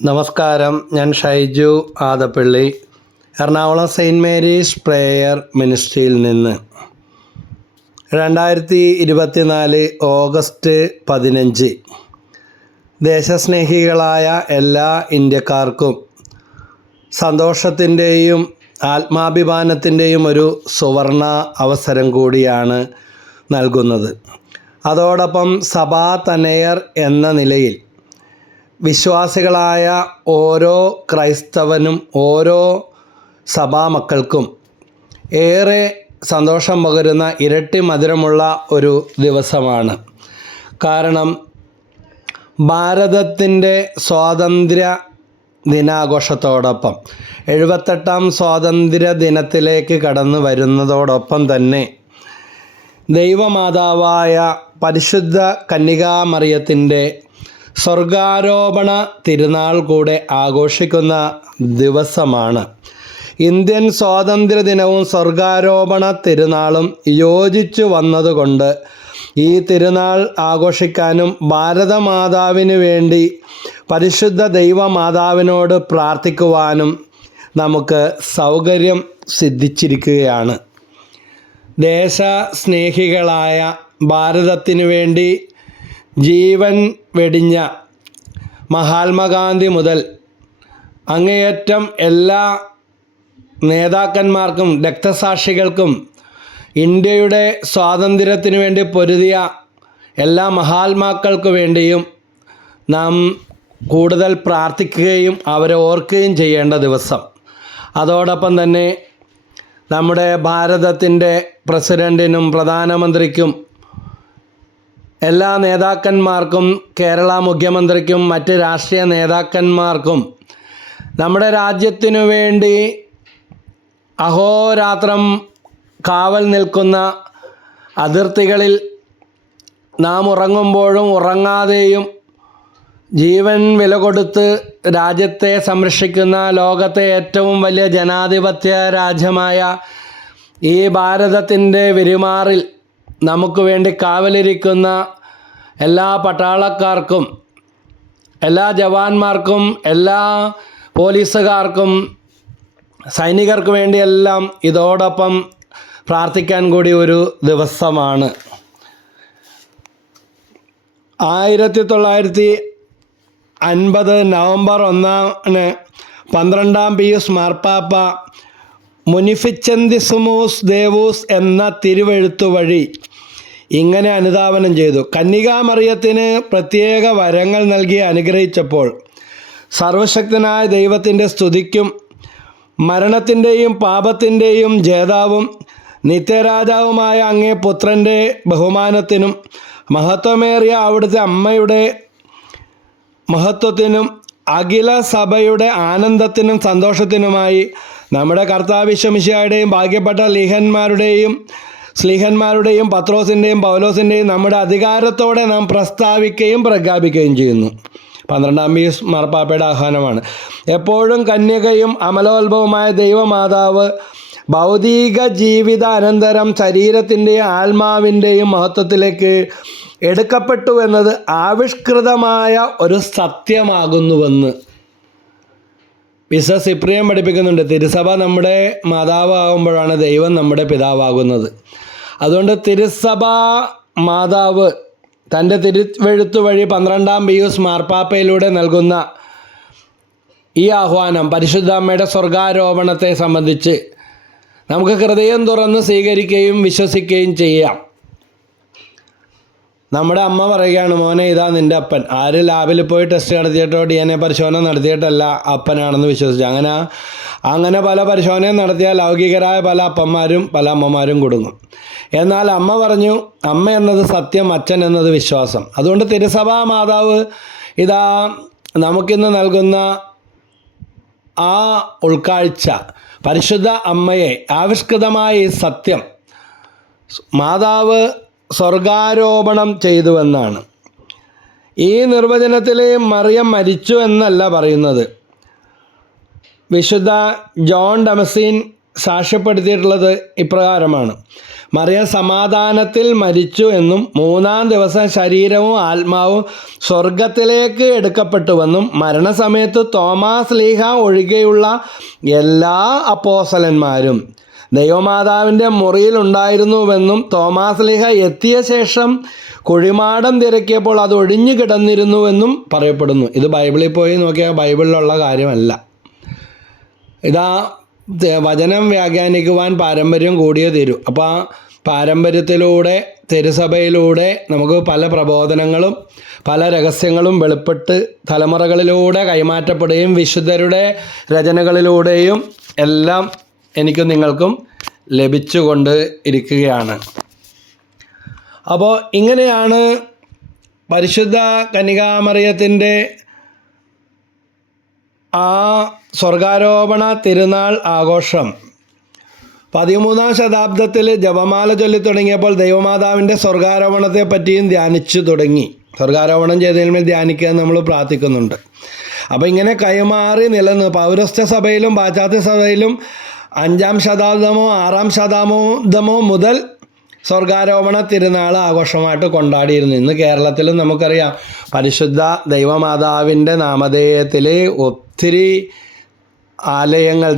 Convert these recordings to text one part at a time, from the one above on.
നമസ്കാരം, ഞാൻ Shaiju Adappally, Ernakulam saint Mary's prayer മിനിസ്ട്രിയിൽ നിന്ന്. 2024 ഓഗസ്റ്റ് 15 ദേശസ്നേഹികളായ എല്ലാ ഇന്ത്യക്കാർക്കും സന്തോഷത്തിൻ്റെയും ആത്മാഭിമാനത്തിൻ്റെയും ഒരു സുവർണ അവസരം കൂടിയാണ് നൽകുന്നത്. അതോടൊപ്പം സഭാ തനയർ എന്ന നിലയിൽ വിശ്വാസികളായ ഓരോ ക്രൈസ്തവനും ഓരോ സഭാമക്കൾക്കും ഏറെ സന്തോഷം പകരുന്ന ഇരട്ടി മധുരമുള്ള ഒരു ദിവസമാണ്. കാരണം ഭാരതത്തിൻ്റെ സ്വാതന്ത്ര്യ ദിനാഘോഷത്തോടൊപ്പം 78ാം സ്വാതന്ത്ര്യ ദിനത്തിലേക്ക് കടന്നു വരുന്നതോടൊപ്പം തന്നെ ദൈവമാതാവായ പരിശുദ്ധ കന്യകാമറിയത്തിൻ്റെ സ്വർഗാരോപണ തിരുനാൾ കൂടെ ആഘോഷിക്കുന്ന ദിവസമാണ്. ഇന്ത്യൻ സ്വാതന്ത്ര്യ ദിനവും സ്വർഗാരോപണ തിരുനാളും യോജിച്ചു വന്നതുകൊണ്ട് ഈ തിരുനാൾ ആഘോഷിക്കാനും ഭാരതമാതാവിന് വേണ്ടി പരിശുദ്ധ ദൈവമാതാവിനോട് പ്രാർത്ഥിക്കുവാനും നമുക്ക് സൗകര്യം സിദ്ധിച്ചിരിക്കുകയാണ്. ദേശസ്നേഹികളായ ഭാരതത്തിനു വേണ്ടി ജീവൻ വെടിഞ്ഞ മഹാത്മാഗാന്ധി മുതൽ അങ്ങേയറ്റം എല്ലാ നേതാക്കന്മാർക്കും രക്തസാക്ഷികൾക്കും ഇന്ത്യയുടെ സ്വാതന്ത്ര്യത്തിനു വേണ്ടി പൊരുതിയ എല്ലാ മഹാത്മാക്കൾക്ക് വേണ്ടിയും നാം കൂടുതൽ പ്രാർത്ഥിക്കുകയും അവരെ ഓർക്കുകയും ചെയ്യേണ്ട ദിവസം. അതോടൊപ്പം തന്നെ നമ്മുടെ ഭാരതത്തിൻ്റെ പ്രസിഡൻറ്റിനും പ്രധാനമന്ത്രിക്കും എല്ലാ നേതാക്കന്മാർക്കും കേരള മുഖ്യമന്ത്രിക്കും മറ്റ് രാഷ്ട്രീയ നേതാക്കന്മാർക്കും നമ്മുടെ രാജ്യത്തിനു വേണ്ടി അഹോരാത്രം കാവൽ നിൽക്കുന്ന അതിർത്തികളിൽ നാം ഉറങ്ങുമ്പോഴും ഉറങ്ങാതെയും ജീവൻ വില കൊടുത്ത് രാജ്യത്തെ സംരക്ഷിക്കുന്ന ലോകത്തെ ഏറ്റവും വലിയ ജനാധിപത്യ രാജ്യമായ ഈ ഭാരതത്തിൻ്റെ പെരുമാറിൽ നമുക്ക് വേണ്ടി കാവലിരിക്കുന്ന എല്ലാ പട്ടാളക്കാർക്കും എല്ലാ ജവാന്മാർക്കും എല്ലാ പോലീസുകാർക്കും സൈനികർക്ക് വേണ്ടിയെല്ലാം ഇതോടൊപ്പം പ്രാർത്ഥിക്കാൻ കൂടി ഒരു ദിവസമാണ്. 1950 നവംബർ 1 12ാം പിയൂസ് മാർപ്പാപ്പ മുനിഫിച്ചെന്തിസിമൂസ് ദേവൂസ് എന്ന തിരുവെഴുത്തു വഴി ഇങ്ങനെ അനുധാവനം ചെയ്തു. കന്യകാമറിയത്തിന് പ്രത്യേക വരങ്ങൾ നൽകി അനുഗ്രഹിച്ചപ്പോൾ സർവശക്തനായ ദൈവത്തിൻ്റെ സ്തുതിക്കും മരണത്തിൻ്റെയും പാപത്തിൻ്റെയും ജേതാവും നിത്യരാജാവുമായ അങ്ങേ പുത്രൻ്റെ ബഹുമാനത്തിനും മഹത്വമേറിയ അവിടുത്തെ അമ്മയുടെ മഹത്വത്തിനും അഖില സഭയുടെ ആനന്ദത്തിനും സന്തോഷത്തിനുമായി നമ്മുടെ കർത്താവിശ്വമിശിഹായുടെയും ഭാഗ്യപ്പെട്ട സ്ലീഹന്മാരുടെയും പത്രോസിൻ്റെയും പൗലോസിൻ്റെയും നമ്മുടെ അധികാരത്തോടെ നാം പ്രസ്താവിക്കുകയും പ്രഖ്യാപിക്കുകയും ചെയ്യുന്നു. 12ാം പിയൂസ് മാർപ്പാപ്പയുടെ ആഹ്വാനമാണ്. എപ്പോഴും കന്യകയും അമലോത്ഭവമായ ദൈവമാതാവ് ഭൗതിക ജീവിത അനന്തരം ശരീരത്തിൻ്റെയും ആത്മാവിൻ്റെയും മഹത്വത്തിലേക്ക് എടുക്കപ്പെട്ടു എന്നത് ആവിഷ്കൃതമായ ഒരു സത്യമാകുന്നുവെന്ന് വിശുദ്ധ സിപ്രിയൻ പഠിപ്പിക്കുന്നുണ്ട്. തിരുസഭ നമ്മുടെ മാതാവാകുമ്പോഴാണ് ദൈവം നമ്മുടെ പിതാവാകുന്നത്. അതുകൊണ്ട് തിരുസഭ മാതാവ് തൻ്റെ തിരുവെഴുത്തു വഴി 12ാം പിയൂസ് മാർപ്പാപ്പയിലൂടെ നൽകുന്ന ഈ ആഹ്വാനം പരിശുദ്ധ അമ്മയുടെ സ്വർഗാരോപണത്തെ സംബന്ധിച്ച് നമുക്ക് ഹൃദയം തുറന്ന് സ്വീകരിക്കുകയും വിശ്വസിക്കുകയും ചെയ്യാം. നമ്മുടെ അമ്മ പറയുകയാണ്, മോനെ ഇതാ നിൻ്റെ അപ്പൻ. ആര് ലാബിൽ പോയി ടെസ്റ്റ് നടത്തിയിട്ടോ DNA പരിശോധന നടത്തിയിട്ടല്ല അപ്പനാണെന്ന് വിശ്വസിച്ചു. അങ്ങനെ പല പരിശോധനയും നടത്തിയ ലൗകികരായ പല അപ്പന്മാരും പല അമ്മമാരും കുടുങ്ങും. എന്നാൽ അമ്മ പറഞ്ഞു, അമ്മ എന്നത് സത്യം, അച്ഛൻ എന്നത് വിശ്വാസം. അതുകൊണ്ട് തിരുസഭാ മാതാവ് ഇതാ നമുക്കിന്ന് നൽകുന്ന ആ ഉൾക്കാഴ്ച, പരിശുദ്ധ അമ്മയെ ആവിഷ്കൃതമായ ഈ സത്യം മാതാവ് സ്വർഗാരോപണം ചെയ്തുവെന്നാണ്. ഈ നിർവചനത്തിൽ മറിയം മരിച്ചു എന്നല്ല പറയുന്നത്. വിശുദ്ധ ജോൺ ഡമസീൻ സാക്ഷ്യപ്പെടുത്തിയിട്ടുള്ളത് ഇപ്രകാരമാണ്: മറിയം സമാധാനത്തിൽ മരിച്ചു എന്നും 3-ാം ദിവസം ശരീരവും ആത്മാവും സ്വർഗത്തിലേക്ക് എടുക്കപ്പെട്ടുവെന്നും മരണസമയത്ത് തോമാസ് ലീഹ ഒഴികെയുള്ള എല്ലാ അപ്പോസ്തലന്മാരും ദൈവമാതാവിൻ്റെ മുറിയിലുണ്ടായിരുന്നുവെന്നും തോമാസ് ലീഹ എത്തിയ ശേഷം കുഴിമാടം തിരക്കിയപ്പോൾ അത് ഒഴിഞ്ഞു കിടന്നിരുന്നുവെന്നും പറയപ്പെടുന്നു. ഇത് ബൈബിളിൽ പോയി നോക്കിയാൽ ബൈബിളിലുള്ള കാര്യമല്ല. ഇതാ വചനം വ്യാഖ്യാനിക്കുവാൻ പാരമ്പര്യം കൂടിയേ തീരൂ. അപ്പോൾ ആ പാരമ്പര്യത്തിലൂടെ തിരുസഭയിലൂടെ നമുക്ക് പല പ്രബോധനങ്ങളും പല രഹസ്യങ്ങളും വെളിപ്പെട്ട് തലമുറകളിലൂടെ കൈമാറ്റപ്പെടുകയും വിശുദ്ധരുടെ രചനകളിലൂടെയും എല്ലാം എനിക്കും നിങ്ങൾക്കും ലഭിച്ചുകൊണ്ട് ഇരിക്കുകയാണ്. അപ്പോൾ ഇങ്ങനെയാണ് പരിശുദ്ധ കന്യകാമറിയത്തിൻ്റെ ആ സ്വർഗാരോപണ തിരുനാൾ ആഘോഷം 13-ാം ശതാബ്ദത്തിൽ ജപമാല ചൊല്ലി തുടങ്ങിയപ്പോൾ ദൈവമാതാവിൻ്റെ സ്വർഗാരോപണത്തെ പറ്റിയും ധ്യാനിച്ചു തുടങ്ങി. സ്വർഗാരോപണം ചെയ്തതിന്മേൽ ധ്യാനിക്കുക നമ്മൾ പ്രാർത്ഥിക്കുന്നുണ്ട്. അപ്പോൾ ഇങ്ങനെ കൈമാറി നിലനിന്ന് പൗരസ്ത്യ സഭയിലും പാശ്ചാത്യ സഭയിലും 5-ാം ശതാബ്ദമോ 6-ാം ശതാബ്ദമോ മുതൽ സ്വർഗാരോപണ തിരുനാൾ ആഘോഷമായിട്ട് കൊണ്ടാടിയിരുന്നു. ഇന്ന് കേരളത്തിലും നമുക്കറിയാം പരിശുദ്ധ ദൈവമാതാവിൻ്റെ നാമധേയത്തിൽ ഒത്തിരി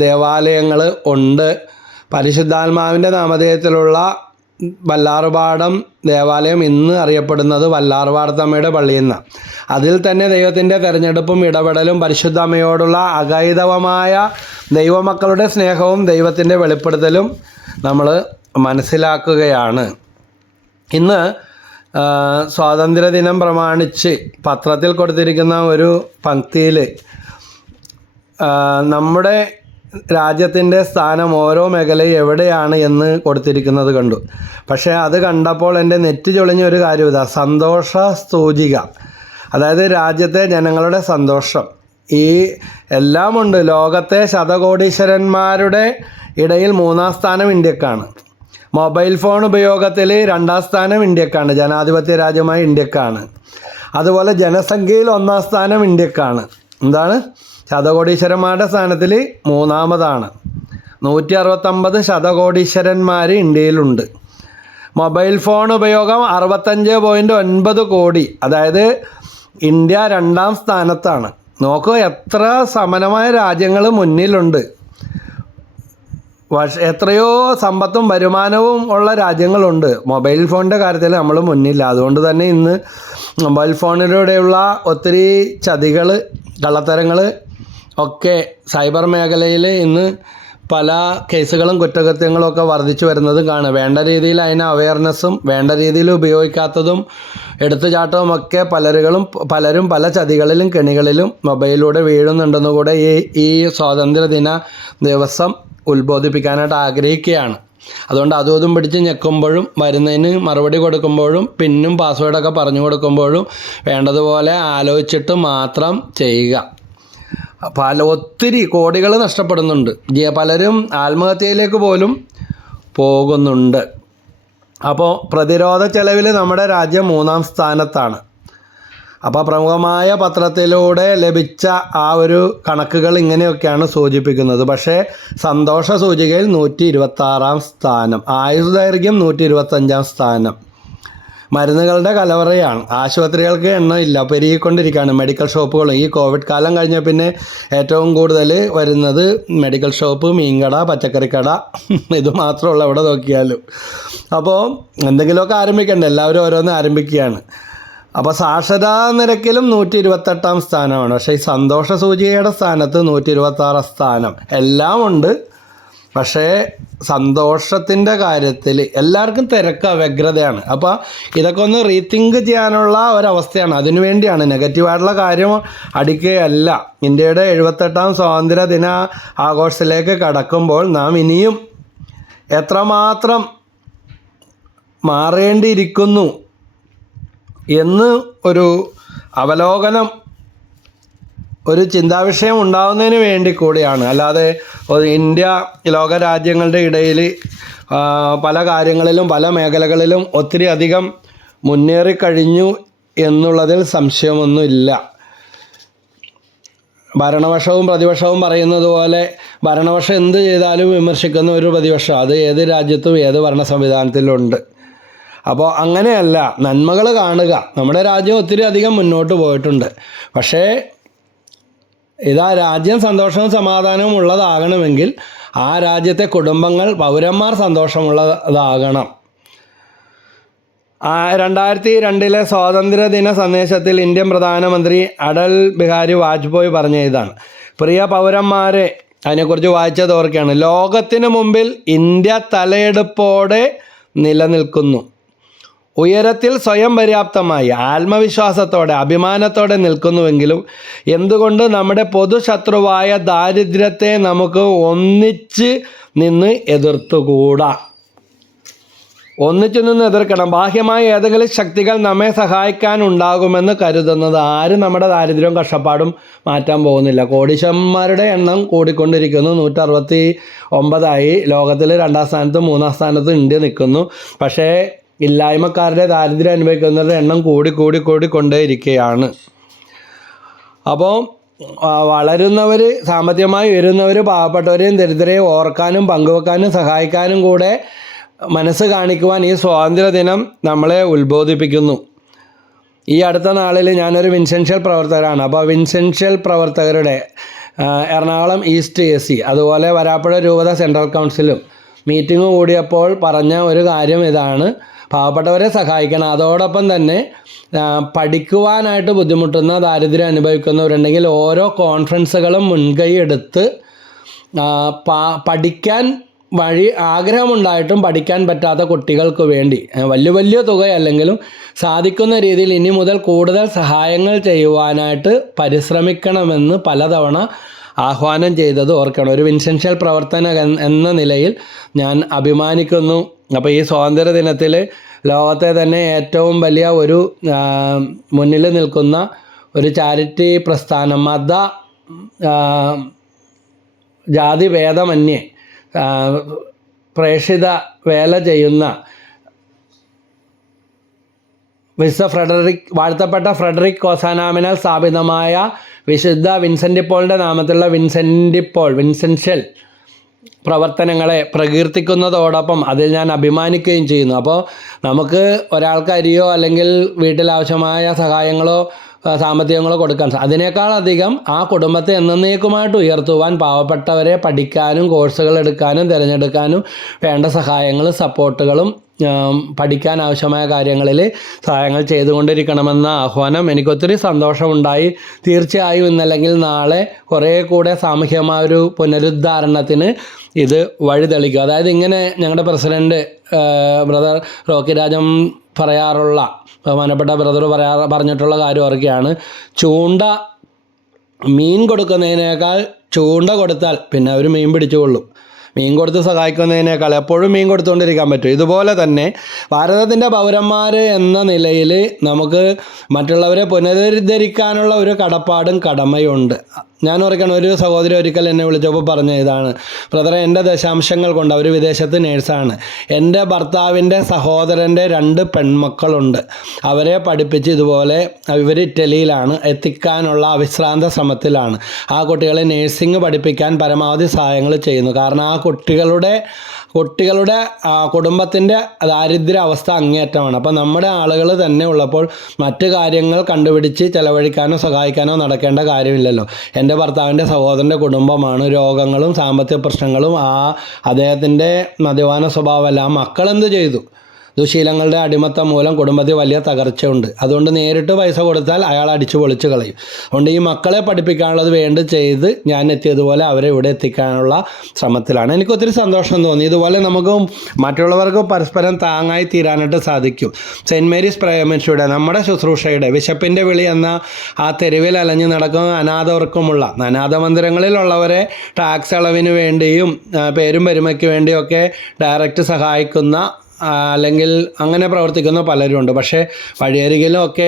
ദേവാലയങ്ങൾ ഉണ്ട്. പരിശുദ്ധാത്മാവിൻ്റെ നാമധേയത്തിലുള്ള വല്ലാർപാടം ദേവാലയം ഇന്ന് അറിയപ്പെടുന്നത് വല്ലാർപാടത്തമ്മയുടെ പള്ളിയിൽ നിന്നാണ്. അതിൽ തന്നെ ദൈവത്തിൻ്റെ തെരഞ്ഞെടുപ്പും ഇടപെടലും പരിശുദ്ധ അമ്മയോടുള്ള അഗൈതവമായ ദൈവമക്കളുടെ സ്നേഹവും ദൈവത്തിൻ്റെ വെളിപ്പെടുത്തലും നമ്മൾ മനസ്സിലാക്കുകയാണ്. ഇന്ന് സ്വാതന്ത്ര്യദിനം പ്രമാണിച്ച് പത്രത്തിൽ കൊടുത്തിരിക്കുന്ന ഒരു പങ്ക്തിയിൽ നമ്മുടെ രാജ്യത്തിൻ്റെ സ്ഥാനം ഓരോ മേഖലയും എവിടെയാണ് എന്ന് കൊടുത്തിരിക്കുന്നത് കണ്ടു. പക്ഷേ അത് കണ്ടപ്പോൾ എൻ്റെ നെറ്റ് ചൊളിഞ്ഞ ഒരു കാര്യം ഇതാ: സന്തോഷ സൂചിക. അതായത് രാജ്യത്തെ ജനങ്ങളുടെ സന്തോഷം. ഈ എല്ലാമുണ്ട്. ലോകത്തെ ശതകോടീശ്വരന്മാരുടെ ഇടയിൽ 3-ാം സ്ഥാനം ഇന്ത്യക്കാണ്. മൊബൈൽ ഫോൺ ഉപയോഗത്തിൽ 2-ാം സ്ഥാനം ഇന്ത്യക്കാണ്, ജനാധിപത്യ രാജ്യമായ ഇന്ത്യക്കാണ്. അതുപോലെ ജനസംഖ്യയിൽ 1-ാം സ്ഥാനം ഇന്ത്യക്കാണ്. എന്താണ്? ശതകോടീശ്വരന്മാരുടെ സ്ഥാനത്തിൽ 3-ാമതാണ്. 169 ശതകോടീശ്വരന്മാർ ഇന്ത്യയിലുണ്ട്. മൊബൈൽ ഫോൺ ഉപയോഗം 65.9 കോടി. അതായത് ഇന്ത്യ 2-ാം സ്ഥാനത്താണ്. നോക്കൂ, എത്ര സമാനമായ രാജ്യങ്ങൾ മുന്നിലുണ്ട്. എത്രയോ സമ്പത്തും വരുമാനവും ഉള്ള രാജ്യങ്ങളുണ്ട്. മൊബൈൽ ഫോണിൻ്റെ കാര്യത്തിൽ നമ്മൾ മുന്നില്ല. അതുകൊണ്ട് തന്നെ ഇന്ന് മൊബൈൽ ഫോണിലൂടെയുള്ള ഒത്തിരി ചതികൾ, കള്ളത്തരങ്ങൾ ഒക്കെ സൈബർ മേഖലയിൽ ഇന്ന് പല കേസുകളും കുറ്റകൃത്യങ്ങളും ഒക്കെ വർദ്ധിച്ചു വരുന്നത് കാണും. വേണ്ട രീതിയിൽ അതിന് അവയർനെസ്സും വേണ്ട രീതിയിൽ ഉപയോഗിക്കാത്തതും എടുത്തുചാട്ടവും ഒക്കെ പലരും പല ചതികളിലും കെണികളിലും മൊബൈലിലൂടെ വീഴുന്നുണ്ടെന്ന് കൂടെ ഈ സ്വാതന്ത്ര്യദിന ദിവസം ഉത്ബോധിപ്പിക്കാനായിട്ട് ആഗ്രഹിക്കുകയാണ്. അതുകൊണ്ട് അതും പിടിച്ച് ഞെക്കുമ്പോഴും വരുന്നതിന് മറുപടി കൊടുക്കുമ്പോഴും പിന്നും പാസ്വേഡൊക്കെ പറഞ്ഞു കൊടുക്കുമ്പോഴും വേണ്ടതുപോലെ ആലോചിച്ചിട്ട് മാത്രം ചെയ്യുക. ഒത്തിരി കോടികൾ നഷ്ടപ്പെടുന്നുണ്ട്. പലരും ആത്മഹത്യയിലേക്ക് പോലും പോകുന്നുണ്ട്. അപ്പോൾ പ്രതിരോധ ചെലവിൽ നമ്മുടെ രാജ്യം 3-ാം സ്ഥാനത്താണ്. അപ്പോൾ പ്രമുഖമായ പത്രത്തിലൂടെ ലഭിച്ച ആ ഒരു കണക്കുകൾ ഇങ്ങനെയൊക്കെയാണ് സൂചിപ്പിക്കുന്നത്. പക്ഷേ സന്തോഷ സൂചികയിൽ 126-ാം സ്ഥാനം, ആയുർദൈർഘ്യം 125-ാം സ്ഥാനം. മരുന്നുകളുടെ കലവറയാണ്. ആശുപത്രികൾക്ക് എണ്ണമില്ല, പെരുകിക്കൊണ്ടിരിക്കുകയാണ്. മെഡിക്കൽ ഷോപ്പുകളും ഈ കോവിഡ് കാലം കഴിഞ്ഞ പിന്നെ ഏറ്റവും കൂടുതൽ വരുന്നത് മെഡിക്കൽ ഷോപ്പ്, മീൻകട, പച്ചക്കറിക്കട, ഇത് മാത്രമുള്ള എവിടെ നോക്കിയാലും. അപ്പോൾ എന്തെങ്കിലുമൊക്കെ ആരംഭിക്കണ്ടേ, എല്ലാവരും ഓരോന്ന് ആരംഭിക്കുകയാണ്. അപ്പോൾ സാക്ഷരതാ നിരക്കിലും 128-ാം സ്ഥാനമാണ്. പക്ഷേ ഈ സന്തോഷ സൂചികയുടെ സ്ഥാനത്ത് 126-ാം സ്ഥാനം. എല്ലാം ഉണ്ട്. പക്ഷേ സന്തോഷത്തിൻ്റെ കാര്യത്തിൽ എല്ലാവർക്കും തിരക്ക്, വ്യഗ്രതയാണ്. അപ്പോൾ ഇതൊക്കെ ഒന്ന് റീതിങ്ക് ചെയ്യാനുള്ള ഒരവസ്ഥയാണ്. അതിനുവേണ്ടിയാണ്, നെഗറ്റീവായിട്ടുള്ള കാര്യം അടിക്കുകയല്ല. ഇന്ത്യയുടെ 78-ാം സ്വാതന്ത്ര്യ ദിന ആഘോഷത്തിലേക്ക് കടക്കുമ്പോൾ നാം ഇനിയും എത്രമാത്രം മാറേണ്ടിയിരിക്കുന്നു എന്ന് ഒരു അവലോകനം, ഒരു ചിന്താവിഷയം ഉണ്ടാകുന്നതിന് വേണ്ടി കൂടിയാണ്. അല്ലാതെ ഇന്ത്യ ലോകരാജ്യങ്ങളുടെ ഇടയിൽ പല കാര്യങ്ങളിലും പല മേഖലകളിലും ഒത്തിരി അധികം മുന്നേറിക്കഴിഞ്ഞു എന്നുള്ളതിൽ സംശയമൊന്നുമില്ല. ഭരണപക്ഷവും പ്രതിപക്ഷവും പറയുന്നത് പോലെ ഭരണപക്ഷം എന്ത് ചെയ്താലും വിമർശിക്കുന്ന ഒരു പ്രതിപക്ഷം അത് ഏത് രാജ്യത്തും ഏത് ഭരണ സംവിധാനത്തിലുണ്ട്. അപ്പോൾ അങ്ങനെയല്ല, നന്മകൾ കാണുക. നമ്മുടെ രാജ്യം ഒത്തിരി അധികം മുന്നോട്ട് പോയിട്ടുണ്ട്. പക്ഷേ ഇതാ രാജ്യം സന്തോഷവും സമാധാനവും ഉള്ളതാകണമെങ്കിൽ ആ രാജ്യത്തെ കുടുംബങ്ങൾ, പൗരന്മാർ സന്തോഷമുള്ളതാകണം. 2002 സ്വാതന്ത്ര്യദിന സന്ദേശത്തിൽ ഇന്ത്യൻ പ്രധാനമന്ത്രി അടൽ ബിഹാരി വാജ്പേയി പറഞ്ഞ ഇതാണ്: പ്രിയ പൗരന്മാരെ, അതിനെക്കുറിച്ച് വായിച്ചത് ഓർക്കുകയാണ്. ലോകത്തിന് മുമ്പിൽ ഇന്ത്യ തലയെടുപ്പോടെ നിലനിൽക്കുന്നു. ഉയരത്തിൽ സ്വയം പര്യാപ്തമായി ആത്മവിശ്വാസത്തോടെ അഭിമാനത്തോടെ നിൽക്കുന്നുവെങ്കിലും എന്തുകൊണ്ട് നമ്മുടെ പൊതുശത്രുവായ ദാരിദ്ര്യത്തെ നമുക്ക് ഒന്നിച്ച് നിന്ന് എതിർത്തുകൂടാ? ഒന്നിച്ചു നിന്ന് എതിർക്കണം. ബാഹ്യമായ ഏതെങ്കിലും ശക്തികൾ നമ്മെ സഹായിക്കാനുണ്ടാകുമെന്ന് കരുതുന്നത് ആരും നമ്മുടെ ദാരിദ്ര്യവും കഷ്ടപ്പാടും പോകുന്നില്ല. കോടീശ്വരന്മാരുടെ എണ്ണം കൂടിക്കൊണ്ടിരിക്കുന്നു. 169 ലോകത്തിൽ 2ാം സ്ഥാനത്തും 3ാം സ്ഥാനത്തും ഇന്ത്യ നിൽക്കുന്നു. പക്ഷേ ഇല്ലായ്മക്കാരുടെ ദാരിദ്ര്യം അനുഭവിക്കുന്നവരുടെ എണ്ണം കൂടിക്കൊണ്ടേയിരിക്കുകയാണ്. അപ്പോൾ വളരുന്നവർ, സാമ്പത്തികമായി ഉയരുന്നവർ പാവപ്പെട്ടവരെയും ദരിദ്രരെയും ഓർക്കാനും പങ്കുവെക്കാനും സഹായിക്കാനും കൂടെ മനസ്സ് കാണിക്കുവാൻ ഈ സ്വാതന്ത്ര്യദിനം നമ്മളെ ഉത്ബോധിപ്പിക്കുന്നു. ഈ അടുത്ത നാളിൽ ഞാനൊരു വിൻസെൻഷ്യൽ പ്രവർത്തകരാണ്. അപ്പോൾ വിൻസെൻഷ്യൽ പ്രവർത്തകരുടെ എറണാകുളം ഈസ്റ്റ് AC അതുപോലെ വരാപ്പുഴ രൂപത സെൻട്രൽ കൗൺസിലും മീറ്റിംഗ് കൂടിയപ്പോൾ പറഞ്ഞ ഒരു കാര്യം ഇതാണ്: പാവപ്പെട്ടവരെ സഹായിക്കണം. അതോടൊപ്പം തന്നെ പഠിക്കുവാനായിട്ട് ബുദ്ധിമുട്ടുന്ന, ദാരിദ്ര്യം അനുഭവിക്കുന്നവരുണ്ടെങ്കിൽ ഓരോ കോൺഫറൻസുകളും മുൻകൈ എടുത്ത് പഠിക്കാൻ ആഗ്രഹമുണ്ടായിട്ടും പഠിക്കാൻ പറ്റാത്ത കുട്ടികൾക്ക് വേണ്ടി വലിയ തുകയല്ലെങ്കിലും സാധിക്കുന്ന രീതിയിൽ ഇനി മുതൽ കൂടുതൽ സഹായങ്ങൾ ചെയ്യുവാനായിട്ട് പരിശ്രമിക്കണമെന്ന് പലതവണ ആഹ്വാനം ചെയ്തത് ഓർക്കണം. ഒരു വിൻസെൻഷ്യൽ പ്രവർത്തകൻ എന്ന നിലയിൽ ഞാൻ അഭിമാനിക്കുന്നു. അപ്പോൾ ഈ സ്വാതന്ത്ര്യ ദിനത്തിൽ ലോകത്തെ തന്നെ ഏറ്റവും വലിയ ഒരു മുന്നിൽ നിൽക്കുന്ന ഒരു ചാരിറ്റി പ്രസ്ഥാനം, ജാതി ഭേദമന്യേ പ്രേക്ഷിത വേല ചെയ്യുന്ന വാഴ്ത്തപ്പെട്ട ഫ്രെഡറിക് കോസാനാമിനാൽ സ്ഥാപിതമായ വിശുദ്ധ വിൻസെൻ്റ് പോളിൻ്റെ നാമത്തിലുള്ള വിൻസെൻഷ്യൽ പ്രവർത്തനങ്ങളെ പ്രകീർത്തിക്കുന്നതോടൊപ്പം അതിൽ ഞാൻ അഭിമാനിക്കുകയും ചെയ്യുന്നു. അപ്പോൾ നമുക്ക് ഒരാൾക്ക് അരിയോ അല്ലെങ്കിൽ വീട്ടിലാവശ്യമായ സഹായങ്ങളോ സാമ്പത്തികങ്ങളോ കൊടുക്കാൻ അതിനേക്കാളധികം ആ കുടുംബത്തെ എന്നേക്കുമായിട്ട് ഉയർത്തുവാൻ പാവപ്പെട്ടവരെ പഠിക്കാനും കോഴ്സുകൾ എടുക്കാനും തിരഞ്ഞെടുക്കാനും വേണ്ട സഹായങ്ങളും സപ്പോർട്ടുകളും പഠിക്കാൻ ആവശ്യമായ കാര്യങ്ങളിൽ സഹായങ്ങൾ ചെയ്തുകൊണ്ടിരിക്കണമെന്ന ആഹ്വാനം എനിക്കൊത്തിരി സന്തോഷമുണ്ടായി. തീർച്ചയായും ഇന്നല്ലെങ്കിൽ നാളെ കുറേ കൂടെ സാമൂഹികമായ ഒരു പുനരുദ്ധാരണത്തിന് ഇത് വഴിതെളിക്കും. അതായത് ഇങ്ങനെ ഞങ്ങളുടെ പ്രസിഡൻറ്റ് ബ്രദർ റോക്കി രാജൻ പറയാറുള്ള, ബഹുമാനപ്പെട്ട ബ്രദർ പറഞ്ഞിട്ടുള്ള കാര്യം ഓർക്കുകയാണ്: മീൻ കൊടുക്കുന്നതിനേക്കാൾ ചൂണ്ട കൊടുത്താൽ പിന്നെ അവർ മീൻ പിടിച്ചുകൊള്ളും. മീൻ കൊടുത്ത് സഹായിക്കുന്നതിനേക്കാൾ എപ്പോഴും മീൻ കൊടുത്തുകൊണ്ടിരിക്കാൻ പറ്റും. ഇതുപോലെ തന്നെ ഭാരതത്തിൻ്റെ പൗരന്മാർ എന്ന നിലയിൽ നമുക്ക് മറ്റുള്ളവരെ പുനരുദ്ധരിക്കാനുള്ള ഒരു കടപ്പാടും കടമയുണ്ട്. ഞാൻ ഓർക്കണം, ഒരു സഹോദരി ഒരിക്കൽ എന്നെ വിളിച്ചപ്പോൾ പറഞ്ഞ ഇതാണ്: ബ്രദറെ, എൻ്റെ ദശാംശങ്ങൾ കൊണ്ട്, അവർ വിദേശത്ത് നേഴ്സാണ്, എൻ്റെ ഭർത്താവിൻ്റെ സഹോദരൻ്റെ 2 പെൺമക്കളുണ്ട്, അവരെ പഠിപ്പിച്ച് ഇതുപോലെ ഇവർ ഇറ്റലിയിലാണ്, എത്തിക്കാനുള്ള അവിശ്രാന്ത ശ്രമത്തിലാണ്. ആ കുട്ടികളെ നേഴ്സിംഗ് പഠിപ്പിക്കാൻ പരമാവധി സഹായങ്ങൾ ചെയ്യുന്നു. കാരണം ആ കുട്ടികളുടെ കുടുംബത്തിൻ്റെ ദാരിദ്ര്യ അവസ്ഥ അങ്ങേയറ്റമാണ്. അപ്പോൾ നമ്മുടെ ആളുകൾ തന്നെ ഉള്ളപ്പോൾ മറ്റു കാര്യങ്ങൾ കണ്ടുപിടിച്ച് ചെലവഴിക്കാനോ സഹായിക്കാനോ നടക്കേണ്ട കാര്യമില്ലല്ലോ. എൻ്റെ ഭർത്താവിൻ്റെ സഹോദരൻ്റെ കുടുംബമാണ്, രോഗങ്ങളും സാമ്പത്തിക പ്രശ്നങ്ങളും അദ്ദേഹത്തിൻ്റെ മദ്യപാന സ്വഭാവമല്ല. ആ മക്കളെന്ത് ചെയ്തു? ദുശീലങ്ങളുടെ അടിമത്തം മൂലം കുടുംബത്തിൽ വലിയ തകർച്ചയുണ്ട്. അതുകൊണ്ട് നേരിട്ട് പൈസ കൊടുത്താൽ അയാൾ അടിച്ചു പൊളിച്ച് കളയും. അതുകൊണ്ട് ഈ മക്കളെ പഠിപ്പിക്കാനുള്ളത് ചെയ്ത് ഞാൻ എത്തിയതുപോലെ അവരെ ഇവിടെ എത്തിക്കാനുള്ള ശ്രമത്തിലാണ്. എനിക്കൊത്തിരി സന്തോഷം തോന്നി. ഇതുപോലെ നമുക്ക് മറ്റുള്ളവർക്ക് പരസ്പരം താങ്ങായി തീരാനായിട്ട് സാധിക്കും. സെൻറ്റ് മേരീസ് പ്രേമൻഷിയുടെ, നമ്മുടെ ശുശ്രൂഷയുടെ, വിശപ്പിൻ്റെ വിളി എന്ന ആ തെരുവിൽ അലഞ്ഞു നടക്കുന്ന അനാഥർക്കുമുള്ള, അനാഥ മന്ദിരങ്ങളിലുള്ളവരെ ടാക്സ് അളവിന് വേണ്ടിയും പേരും പെരുമയ്ക്ക് വേണ്ടിയൊക്കെ ഡയറക്റ്റ് സഹായിക്കുന്ന അല്ലെങ്കിൽ അങ്ങനെ പ്രവർത്തിക്കുന്ന പലരുമുണ്ട്. പക്ഷേ വഴിയരികിലും ഒക്കെ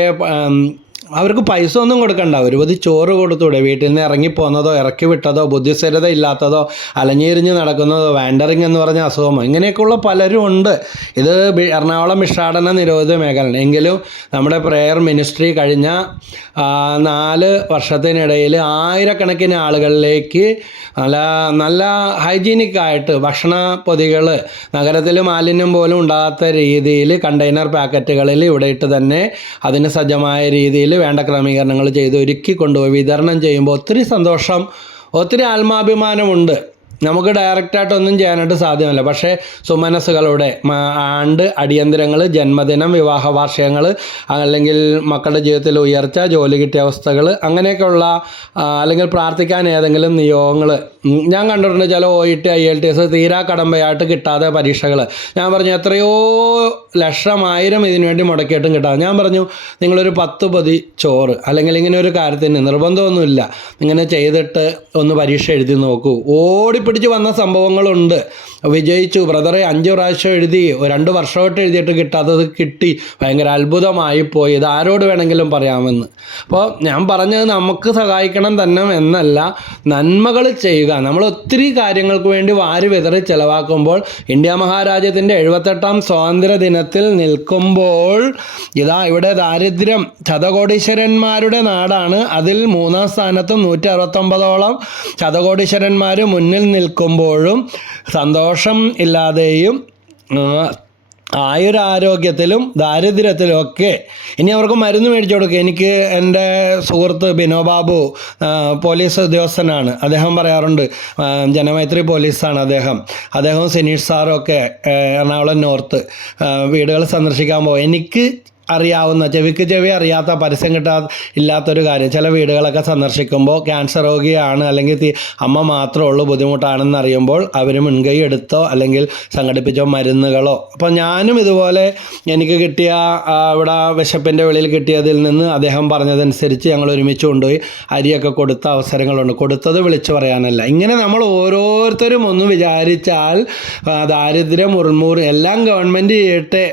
അവർക്ക് പൈസ ഒന്നും കൊടുക്കണ്ട, ഒരുപതി ചോറ് കൊടുത്തൂടെ. വീട്ടിൽ നിന്ന് ഇറങ്ങിപ്പോകുന്നതോ ഇറക്കി വിട്ടതോ ബുദ്ധിസ്ഥിരത ഇല്ലാത്തതോ അലഞ്ഞിരിഞ്ഞ് നടക്കുന്നതോ വാൻഡറിങ് എന്ന് പറഞ്ഞ അസുഖമോ ഇങ്ങനെയൊക്കെയുള്ള പലരും ഉണ്ട്. ഇത് എറണാകുളം ഭിക്ഷാടന നിരോധിത മേഖലയാണ്. എങ്കിലും നമ്മുടെ പ്രെയർ മിനിസ്ട്രി കഴിഞ്ഞ 4 വർഷത്തിനിടയിൽ ആയിരക്കണക്കിന് ആളുകളിലേക്ക് നല്ല ഹൈജീനിക്കായിട്ട് ഭക്ഷണ പൊതികൾ നഗരത്തിൽ മാലിന്യം പോലും ഉണ്ടാകാത്ത രീതിയിൽ കണ്ടെയ്നർ പാക്കറ്റുകളിൽ ഇവിടെ ഇട്ട് തന്നെ അതിന് സജ്ജമായ രീതിയിൽ വേണ്ട ക്രമീകരണങ്ങൾ ചെയ്ത് ഒരുക്കി കൊണ്ടുപോയി വിതരണം ചെയ്യുമ്പോൾ ഒത്തിരി സന്തോഷം, ഒത്തിരി ആത്മാഭിമാനമുണ്ട്. നമുക്ക് ഡയറക്റ്റായിട്ടൊന്നും ചെയ്യാനായിട്ട് സാധ്യമല്ല. പക്ഷേ സുമനസ്സുകളുടെ ആണ്ട് അടിയന്തരങ്ങൾ, ജന്മദിനം, വിവാഹ വാർഷികങ്ങൾ, അല്ലെങ്കിൽ മക്കളുടെ ജീവിതത്തിൽ ഉയർച്ച, ജോലി കിട്ടിയ അവസ്ഥകൾ, അങ്ങനെയൊക്കെയുള്ള അല്ലെങ്കിൽ പ്രാർത്ഥിക്കാൻ ഏതെങ്കിലും നിയോഗങ്ങൾ ഞാൻ കണ്ടിട്ടുണ്ട്. ചില OET IELTS തീരാ കടമ്പയായിട്ട് കിട്ടാതെ പരീക്ഷകൾ. ഞാൻ പറഞ്ഞു എത്രയോ ലക്ഷം ആയിരം ഇതിനു വേണ്ടി മുടക്കിയിട്ടും കിട്ടാതെ. ഞാൻ പറഞ്ഞു നിങ്ങളൊരു 10 പൊതി ചോറ് അല്ലെങ്കിൽ ഇങ്ങനെ ഒരു കാര്യത്തിന് നിർബന്ധമൊന്നുമില്ല, ഇങ്ങനെ ചെയ്തിട്ട് ഒന്ന് പരീക്ഷ എഴുതി നോക്കൂ. ഓടിപ്പിടിച്ച് വന്ന സംഭവങ്ങളുണ്ട്. വിജയിച്ചു. ബ്രദറെ 5 പ്രാവശ്യം എഴുതി, 2 വർഷമായിട്ട് എഴുതിയിട്ട് കിട്ടാത്തത് കിട്ടി, ഭയങ്കര അത്ഭുതമായി പോയി. ഇത് ആരോട് വേണമെങ്കിലും പറയാമെന്ന്. അപ്പോൾ ഞാൻ പറഞ്ഞത് നമുക്ക് സഹായിക്കണം തന്നെ എന്നല്ല, നന്മകൾ ചെയ്യുക. നമ്മൾ ഒത്തിരി കാര്യങ്ങൾക്ക് വേണ്ടി വാരി വിതറി ചിലവാക്കുമ്പോൾ ഇന്ത്യ മഹാരാജ്യത്തിൻ്റെ 78ാം സ്വാതന്ത്ര്യ ദിനത്തിൽ നിൽക്കുമ്പോൾ ഇതാ ഇവിടെ ദാരിദ്ര്യം ശതകോടീശ്വരന്മാരുടെ നാടാണ്. അതിൽ 3ാം സ്ഥാനത്തും 169ഓളം ശതകോടീശ്വരന്മാർ മുന്നിൽ നിൽക്കുമ്പോഴും സന്തോഷം ഇല്ലാതെയും ആയുരാരോഗ്യത്തിലും ദാരിദ്ര്യത്തിലും ഒക്കെ ഇനി അവർക്ക് മരുന്ന് മേടിച്ചു കൊടുക്കുക. എനിക്ക് എൻ്റെ സുഹൃത്ത് ബിനോബാബു പോലീസ് ഉദ്യോഗസ്ഥനാണ്. അദ്ദേഹം പറയാറുണ്ട്, ജനമൈത്രി പോലീസാണ് അദ്ദേഹവും സിനീഷ് സാറും ഒക്കെ എറണാകുളം നോർത്ത് വീടുകൾ സന്ദർശിക്കാൻ പോകും. എനിക്ക് അറിയാവുന്ന ചെവിക്ക് ചെവി അറിയാത്ത പരസ്യം ഇല്ലാത്തൊരു കാര്യം, ചില വീടുകളൊക്കെ സന്ദർശിക്കുമ്പോൾ ക്യാൻസർ രോഗിയാണ് അല്ലെങ്കിൽ അമ്മ മാത്രമേ ഉള്ളൂ ബുദ്ധിമുട്ടാണെന്ന് അറിയുമ്പോൾ അവർ മുൻകൈ എടുത്തോ അല്ലെങ്കിൽ സംഘടിപ്പിച്ചോ മരുന്നുകളോ. അപ്പോൾ ഞാനും ഇതുപോലെ എനിക്ക് കിട്ടിയ ഇവിടെ വിശപ്പിൻ്റെ വെളിയിൽ കിട്ടിയതിൽ നിന്ന് അദ്ദേഹം പറഞ്ഞതനുസരിച്ച് ഞങ്ങൾ ഒരുമിച്ച് കൊണ്ടുപോയി അരിയൊക്കെ കൊടുത്ത അവസരങ്ങളുണ്ട്. കൊടുത്തത് വിളിച്ചു പറയാനല്ല. ഇങ്ങനെ നമ്മൾ ഓരോരുത്തരും ഒന്ന് വിചാരിച്ചാൽ ദാരിദ്ര്യം ഉന്മൂലനം എല്ലാം ഗവൺമെൻറ് ചെയ്യട്ടെ,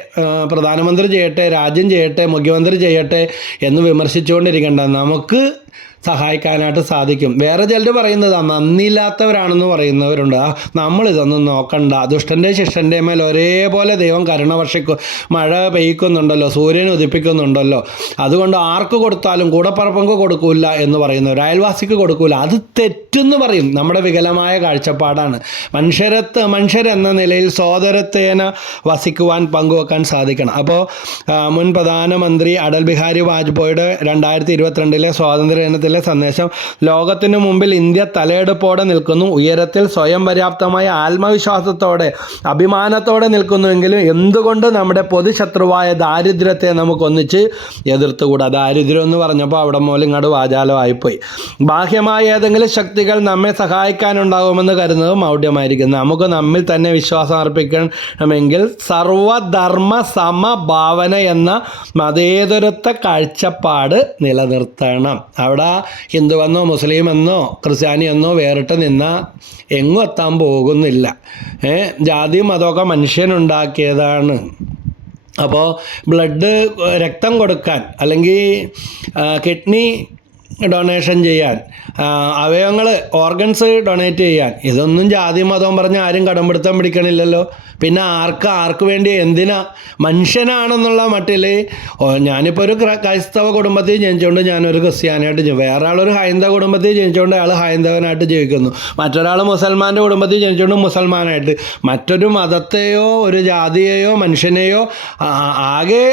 പ്രധാനമന്ത്രി ചെയ്യട്ടെ, രാജ്യം ചെയ്യട്ടെ, മുഖ്യമന്ത്രി ചെയ്യട്ടെ എന്ന് വിമർശിച്ചുകൊണ്ടിരിക്കേണ്ട, നമുക്ക് സഹായിക്കാനായിട്ട് സാധിക്കും. വേറെ ചിലർ പറയുന്നത് നന്ദിയില്ലാത്തവരാണെന്ന് പറയുന്നവരുണ്ട്. നമ്മളിതൊന്നും നോക്കണ്ട, ദുഷ്ടൻ്റെ ശിഷ്ടൻ്റെ മേൽ ഒരേപോലെ ദൈവം കരുണ വർഷിക്കും, മഴ പെയ്യിക്കുന്നുണ്ടല്ലോ, സൂര്യൻ ഉദിപ്പിക്കുന്നുണ്ടല്ലോ, അതുകൊണ്ട് ആർക്ക് കൊടുത്താലും കൂടപ്പറപ്പങ്ക് കൊടുക്കൂല എന്ന് പറയുന്നവർ, അയൽവാസിക്ക് കൊടുക്കൂല, അത് തെറ്റെന്ന് പറയും. നമ്മുടെ വികലമായ കാഴ്ചപ്പാടാണ്. മനുഷ്യരെന്ന നിലയിൽ സോദരത്തേന വസിക്കുവാൻ പങ്കുവെക്കാൻ സാധിക്കണം. അപ്പോൾ മുൻ പ്രധാനമന്ത്രി അടൽ ബിഹാരി വാജ്പേയിയുടെ 2022 സ്വാതന്ത്ര്യ ദിനത്തിൽ സന്ദേശം, ലോകത്തിനു മുമ്പിൽ ഇന്ത്യ തലയെടുപ്പോടെ നിൽക്കുന്നു, ഉയരത്തിൽ സ്വയം പര്യാപ്തമായ ആത്മവിശ്വാസത്തോടെ അഭിമാനത്തോടെ നിൽക്കുന്നുവെങ്കിലും എന്തുകൊണ്ട് നമ്മുടെ പൊതുശത്രുവായ ദാരിദ്ര്യത്തെ നമുക്കൊന്നിച്ച് എതിർത്തുകൂടാ. ദാരിദ്ര്യം എന്ന് പറഞ്ഞപ്പോൾ അവിടെ മൂലം ഇങ്ങോട്ട് വാചാലമായിപ്പോയി. ബാഹ്യമായ ഏതെങ്കിലും ശക്തികൾ നമ്മെ സഹായിക്കാനുണ്ടാകുമെന്ന് കരുതുന്നത് മൗഢ്യമായിരിക്കും. നമുക്ക് നമ്മിൽ തന്നെ വിശ്വാസം അർപ്പിക്കണമെങ്കിൽ സർവധർമ്മ സമഭാവന എന്ന മതേതരത്വ കാഴ്ചപ്പാട് നിലനിർത്തണം. അവിടെ ഹിന്ദുവെന്നോ മുസ്ലിമെന്നോ ക്രിസ്ത്യാനിയെന്നോ വേറിട്ട് നിന്നാൽ എങ്ങും എത്താൻ പോകുന്നില്ല. ജാതി മതമൊക്കെ മനുഷ്യനുണ്ടാക്കിയതാണ്. അപ്പോൾ രക്തം കൊടുക്കാൻ അല്ലെങ്കിൽ കിഡ്നി ഡൊണേഷൻ ചെയ്യാൻ, അവയവങ്ങൾ ഓർഗൻസ് ഡൊണേറ്റ് ചെയ്യാൻ, ഇതൊന്നും ജാതി മതവും പറഞ്ഞ് ആരും കടമ്പിടുത്തം പിടിക്കണില്ലല്ലോ. പിന്നെ ആർക്ക് വേണ്ടി എന്തിനാ? മനുഷ്യനാണെന്നുള്ള മട്ടിൽ ഞാനിപ്പോൾ ഒരു ക്രൈസ്തവ കുടുംബത്തിൽ ജനിച്ചുകൊണ്ട് ഞാനൊരു ക്രിസ്ത്യാനിയായിട്ട് വേറെ ആളൊരു ഹൈന്ദവ കുടുംബത്തിൽ ജനിച്ചുകൊണ്ട് അയാൾ ഹൈന്ദവനായിട്ട് ജീവിക്കുന്നു, മറ്റൊരാൾ മുസൽമാൻ്റെ കുടുംബത്തിൽ ജനിച്ചുകൊണ്ട് മുസൽമാനായിട്ട്. മറ്റൊരു മതത്തെയോ ഒരു ജാതിയെയോ മനുഷ്യനെയോ ആകെ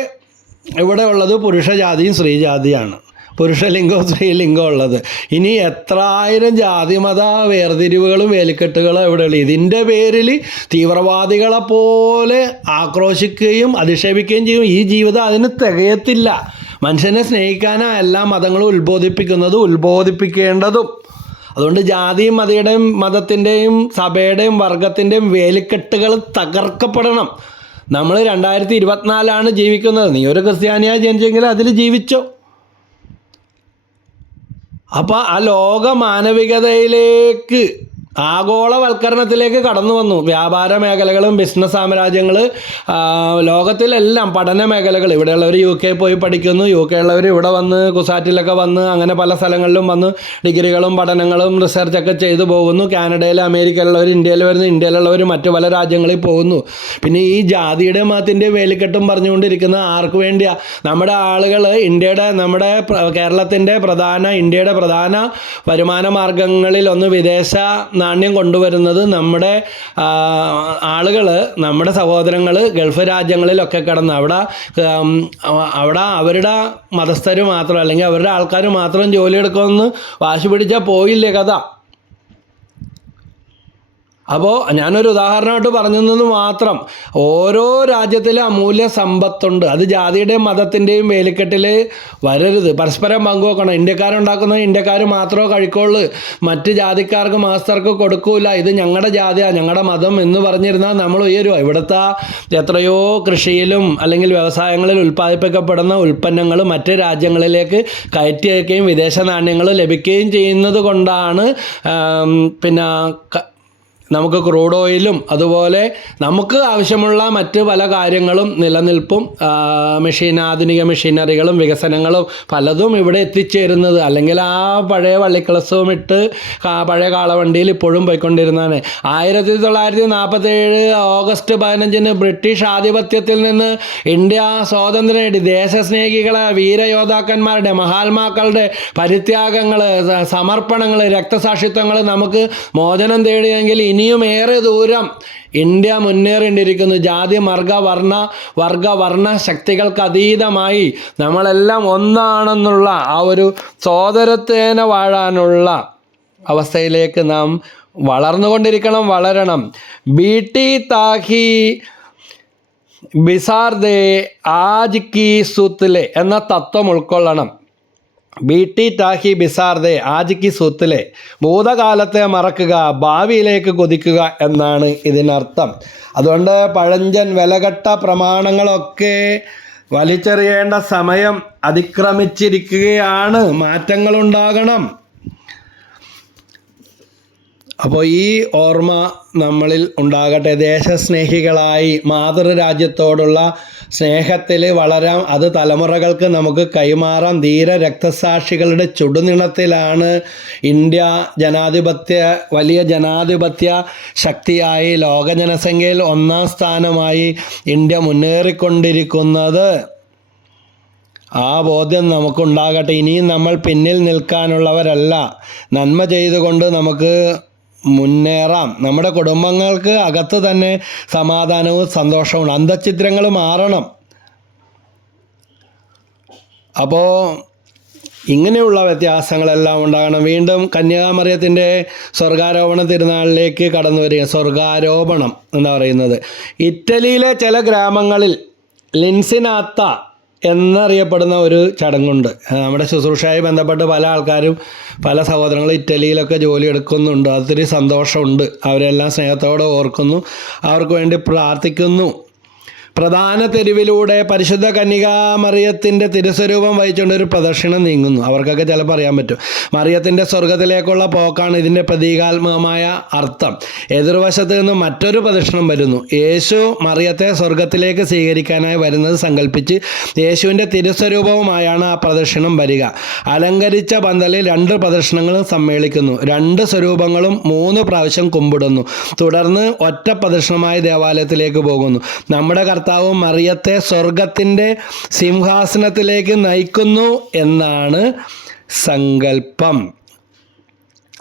ഇവിടെ ഉള്ളത് പുരുഷജാതിയും സ്ത്രീജാതിയാണ്, പുരുഷലിംഗവും സ്ത്രീലിംഗവും ഉള്ളത്. ഇനി എത്രായിരം ജാതി മത വേർതിരിവുകളും വേലിക്കെട്ടുകളും ഇവിടെയുള്ളൂ. ഇതിൻ്റെ പേരിൽ തീവ്രവാദികളെ പോലെ ആക്രോശിക്കുകയും അധിക്ഷേപിക്കുകയും ചെയ്യും. ഈ ജീവിതം അതിന് തികയത്തില്ല. മനുഷ്യനെ സ്നേഹിക്കാനാ എല്ലാ മതങ്ങളും ഉത്ബോധിപ്പിക്കേണ്ടതും. അതുകൊണ്ട് ജാതിയും മതത്തിൻ്റെയും സഭയുടെയും വർഗത്തിൻ്റെയും വേലിക്കെട്ടുകൾ തകർക്കപ്പെടണം. നമ്മൾ 2024 ജീവിക്കുന്നത്. നീ ഒരു ക്രിസ്ത്യാനിയായി ജനിച്ചെങ്കിൽ അതിൽ ജീവിച്ചോ. അപ്പോൾ ആ ലോക മാനവികതയിലേക്ക് ആഗോളവൽക്കരണത്തിലേക്ക് കടന്നു വന്നു. വ്യാപാര മേഖലകളും ബിസിനസ് സാമ്രാജ്യങ്ങൾ, ലോകത്തിലെല്ലാം പഠന മേഖലകൾ. ഇവിടെയുള്ളവർ UK പോയി പഠിക്കുന്നു, UK ഉള്ളവർ ഇവിടെ വന്ന് കുസാറ്റിലൊക്കെ വന്ന് അങ്ങനെ പല സ്ഥലങ്ങളിലും വന്ന് ഡിഗ്രികളും പഠനങ്ങളും റിസർച്ചൊക്കെ ചെയ്തു പോകുന്നു. കാനഡയിൽ അമേരിക്കയിലുള്ളവർ ഇന്ത്യയിൽ വരുന്നു, ഇന്ത്യയിലുള്ളവർ മറ്റു പല രാജ്യങ്ങളിൽ പോകുന്നു. പിന്നെ ഈ ജാതിയുടെ മതത്തിൻ്റെ വേലിക്കെട്ടും പറഞ്ഞുകൊണ്ടിരിക്കുന്ന ആർക്ക് വേണ്ടിയാണ്? നമ്മുടെ ആളുകൾ നമ്മുടെ കേരളത്തിൻ്റെ ഇന്ത്യയുടെ പ്രധാന വരുമാന മാർഗങ്ങളിൽ ഒന്ന് വിദേശ നാണ്യം കൊണ്ടുവരുന്നത് നമ്മുടെ ആളുകൾ, നമ്മുടെ സഹോദരങ്ങൾ ഗൾഫ് രാജ്യങ്ങളിലൊക്കെ കിടന്ന് അവിടെ അവരുടെ മതസ്ഥർ മാത്രം അല്ലെങ്കിൽ അവരുടെ ആൾക്കാർ മാത്രം ജോലിയെടുക്കുമെന്ന് വാശി പിടിച്ചാൽ പോയില്ലേ കഥ. അപ്പോൾ ഞാനൊരു ഉദാഹരണമായിട്ട് പറഞ്ഞതെന്ന് മാത്രം. ഓരോ രാജ്യത്തിലും അമൂല്യ സമ്പത്തുണ്ട്. അത് ജാതിയുടെയും മതത്തിൻ്റെയും വേലിക്കെട്ടിൽ വരരുത്. പരസ്പരം പങ്കുവെക്കണം. ഇന്ത്യക്കാരുണ്ടാക്കുന്നത് ഇന്ത്യക്കാർ മാത്രമേ കഴിക്കുള്ളൂ, മറ്റ് ജാതിക്കാർക്ക് മതസ്ഥർക്ക് കൊടുക്കൂല, ഇത് ഞങ്ങളുടെ ജാതിയാണ് ഞങ്ങളുടെ മതം എന്ന് പറഞ്ഞിരുന്നാൽ നമ്മൾ ഉയരുക. ഇവിടുത്തെ എത്രയോ കൃഷിയിലും അല്ലെങ്കിൽ വ്യവസായങ്ങളിൽ ഉൽപ്പാദിപ്പിക്കപ്പെടുന്ന ഉൽപ്പന്നങ്ങൾ മറ്റ് രാജ്യങ്ങളിലേക്ക് കയറ്റി അയക്കുകയും വിദേശ നാണ്യങ്ങൾ ലഭിക്കുകയും ചെയ്യുന്നത് കൊണ്ടാണ് പിന്നെ നമുക്ക് ക്രൂഡ് ഓയിലും അതുപോലെ നമുക്ക് ആവശ്യമുള്ള മറ്റ് പല കാര്യങ്ങളും നിലനിൽപ്പും ആധുനിക മെഷീനറികളും വികസനങ്ങളും പലതും ഇവിടെ എത്തിച്ചേരുന്നത്. അല്ലെങ്കിൽ ആ പഴയ വള്ളിക്കളസവും ഇട്ട് പഴയ കാളവണ്ടിയിൽ ഇപ്പോഴും പോയിക്കൊണ്ടിരുന്നതാണ്. 1947 ഓഗസ്റ്റ് 15 ബ്രിട്ടീഷ് ആധിപത്യത്തിൽ നിന്ന് ഇന്ത്യ സ്വാതന്ത്ര്യം നേടി. ദേശസ്നേഹികളെ വീരയോദ്ധാക്കന്മാരുടെ മഹാത്മാക്കളുടെ പരിത്യാഗങ്ങൾ, സമർപ്പണങ്ങൾ, രക്തസാക്ഷിത്വങ്ങൾ നമുക്ക് മോചനം തേടിയെങ്കിൽ ഇനിയും ഏറെ ദൂരം ഇന്ത്യ മുന്നേറേണ്ടിയിരിക്കുന്നു. ജാതി വർഗ ശക്തികൾക്ക് അതീതമായി നമ്മളെല്ലാം ഒന്നാണെന്നുള്ള ആ ഒരു സോദരത്തേന വാഴാനുള്ള അവസ്ഥയിലേക്ക് നാം വളരണം. ബീട്ടി താഹി ബിസാർദേ ആജ് കി സൂത്ലെ എന്ന തത്വം ഉൾക്കൊള്ളണം. ബീട്ടി ടാഹി ബിസാർദേ ആജ് കി സൂത്ലെ, ഭൂതകാലത്തെ മറക്കുക, ഭാവിയിലേക്ക് കൊതിക്കുക എന്നാണ് ഇതിനർത്ഥം. അതുകൊണ്ട് പഴഞ്ചൻ വിലകെട്ട പ്രമാണങ്ങളൊക്കെ വലിച്ചെറിയേണ്ട സമയം അതിക്രമിച്ചിരിക്കുകയാണ്. മാറ്റങ്ങളുണ്ടാകണം. അപ്പോൾ ഈ ഓർമ്മ നമ്മളിൽ ഉണ്ടാകട്ടെ. ദേശസ്നേഹികളായി മാതൃരാജ്യത്തോടുള്ള സ്നേഹത്തിൽ വളരാം. അത് തലമുറകൾക്ക് നമുക്ക് കൈമാറാം. ധീര രക്തസാക്ഷികളുടെ ചുടുനിണത്തിലാണ് ഇന്ത്യ വലിയ ജനാധിപത്യ ശക്തിയായി ലോക ജനസംഖ്യയിൽ 1-ാം സ്ഥാനമായി ഇന്ത്യ മുന്നേറിക്കൊണ്ടിരിക്കുന്നത്. ആ ബോധ്യം നമുക്കുണ്ടാകട്ടെ. ഇനിയും നമ്മൾ പിന്നിൽ നിൽക്കാനുള്ളവരല്ല. നന്മ ചെയ്തുകൊണ്ട് നമുക്ക് മുന്നേറാം. നമ്മുടെ കുടുംബങ്ങൾക്ക് അകത്ത് തന്നെ സമാധാനവും സന്തോഷവും. അന്തഃഛിദ്രങ്ങൾ മാറണം. അപ്പോൾ ഇങ്ങനെയുള്ള വ്യത്യാസങ്ങളെല്ലാം ഉണ്ടാകണം. വീണ്ടും കന്യാമറിയത്തിൻ്റെ സ്വർഗാരോപണ തിരുനാളിലേക്ക് കടന്നു വരിക. സ്വർഗാരോപണം എന്താ പറയുന്നത്? ഇറ്റലിയിലെ ചില ഗ്രാമങ്ങളിൽ ലിൻസിനാത്ത എന്നറിയപ്പെടുന്ന ഒരു ചടങ്ങുണ്ട്. നമ്മുടെ ശുശ്രൂഷയുമായി ബന്ധപ്പെട്ട് പല ആൾക്കാരും പല സഹോദരങ്ങളും ഇറ്റലിയിലൊക്കെ ജോലി എടുക്കുന്നുണ്ട്. അതൊത്തിരി സന്തോഷമുണ്ട്. അവരെല്ലാം സ്നേഹത്തോടെ ഓർക്കുന്നു, അവർക്ക് വേണ്ടി പ്രാർത്ഥിക്കുന്നു. പ്രധാന തെരുവിലൂടെ പരിശുദ്ധ കന്യകാമറിയത്തിൻ്റെ തിരുസ്വരൂപം വഹിച്ചുകൊണ്ട് ഒരു പ്രദക്ഷിണം നീങ്ങുന്നു. അവർക്കൊക്കെ ചിലപ്പോൾ അറിയാൻ പറ്റും. മറിയത്തിൻ്റെ സ്വർഗത്തിലേക്കുള്ള പോക്കാണ് ഇതിൻ്റെ പ്രതീകാത്മകമായ അർത്ഥം. എതിർവശത്ത് നിന്ന് മറ്റൊരു പ്രദക്ഷിണം വരുന്നു. യേശു മറിയത്തെ സ്വർഗത്തിലേക്ക് സ്വീകരിക്കാനായി വരുന്നത് സങ്കല്പിച്ച് യേശുവിൻ്റെ തിരുസ്വരൂപവുമായാണ് ആ പ്രദക്ഷിണം വരിക. അലങ്കരിച്ച പന്തലിൽ 2 പ്രദക്ഷിണങ്ങളും സമ്മേളിക്കുന്നു. 2 സ്വരൂപങ്ങളും 3 പ്രാവശ്യം കുമ്പിടുന്നു. തുടർന്ന് ഒറ്റ പ്രദക്ഷിണമായി ദേവാലയത്തിലേക്ക് പോകുന്നു. നമ്മുടെ കർത്താവ് മറിയത്തെ സ്വർഗത്തിൻ്റെ സിംഹാസനത്തിലേക്ക് നയിക്കുന്നു എന്നാണ് സങ്കല്പം.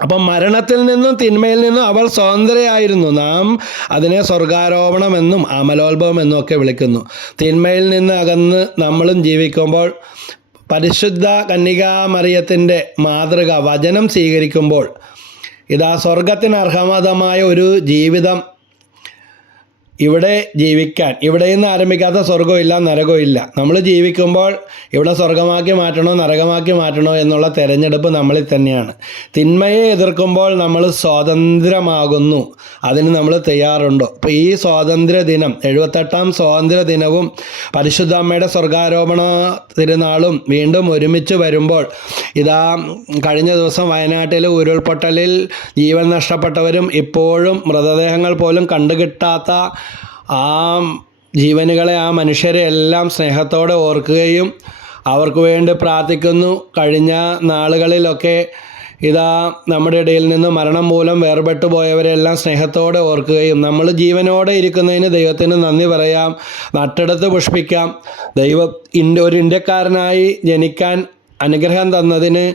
അപ്പം മരണത്തിൽ നിന്നും തിന്മയിൽ നിന്നും അവൾ സ്വതന്ത്രയായിരുന്നു. നാം അതിനെ സ്വർഗാരോപണമെന്നും അമലോത്ഭവം എന്നും ഒക്കെ വിളിക്കുന്നു. തിന്മയിൽ നിന്ന് അകന്ന് നമ്മളും ജീവിക്കുമ്പോൾ പരിശുദ്ധ കന്യകാമറിയത്തിൻ്റെ മാതൃക വചനം സ്വീകരിക്കുമ്പോൾ ഇതാ സ്വർഗത്തിന് അർഹമായ ഒരു ജീവിതം ഇവിടെ ജീവിക്കാൻ. ഇവിടെ നിന്ന് ആരംഭിക്കാത്ത സ്വർഗമില്ല, നരകമില്ല. നമ്മൾ ജീവിക്കുമ്പോൾ ഇവിടെ സ്വർഗമാക്കി മാറ്റണോ നരകമാക്കി മാറ്റണോ എന്നുള്ള തിരഞ്ഞെടുപ്പ് നമ്മളിൽ തന്നെയാണ്. തിന്മയെ എതിർക്കുമ്പോൾ നമ്മൾ സ്വതന്ത്രമാകുന്നു. അതിന് നമ്മൾ തയ്യാറുണ്ടോ? അപ്പോൾ ഈ സ്വാതന്ത്ര്യ ദിനം 78ാം സ്വാതന്ത്ര്യ ദിനവും പരിശുദ്ധ അമ്മയുടെ സ്വർഗാരോപണ തിരുനാളും വീണ്ടും ഒരുമിച്ച് വരുമ്പോൾ ഇതാ കഴിഞ്ഞ ദിവസം വയനാട്ടിലെ ഉരുൾപൊട്ടലിൽ ജീവൻ നഷ്ടപ്പെട്ടവരും ഇപ്പോഴും മൃതദേഹങ്ങൾ പോലും കണ്ടുകിട്ടാത്ത ആ ജീവനുകളെ, ആ മനുഷ്യരെ എല്ലാം സ്നേഹത്തോടെ ഓർക്കുകയും അവർക്ക് വേണ്ടി പ്രാർത്ഥിക്കുന്നു. കഴിഞ്ഞ നാളുകളിലൊക്കെ ഇതാ നമ്മുടെ ഇടയിൽ നിന്ന് മരണം മൂലം വേർപെട്ടു പോയവരെല്ലാം സ്നേഹത്തോടെ ഓർക്കുകയും നമ്മൾ ജീവനോടെ ഇരിക്കുന്നതിന് ദൈവത്തിന് നന്ദി പറയാം, നട്ടെടുത്ത് പുഷ്പിക്കാം. ഒരു ഇന്ത്യക്കാരനായി ജനിക്കാൻ അനുഗ്രഹം തന്നതിന്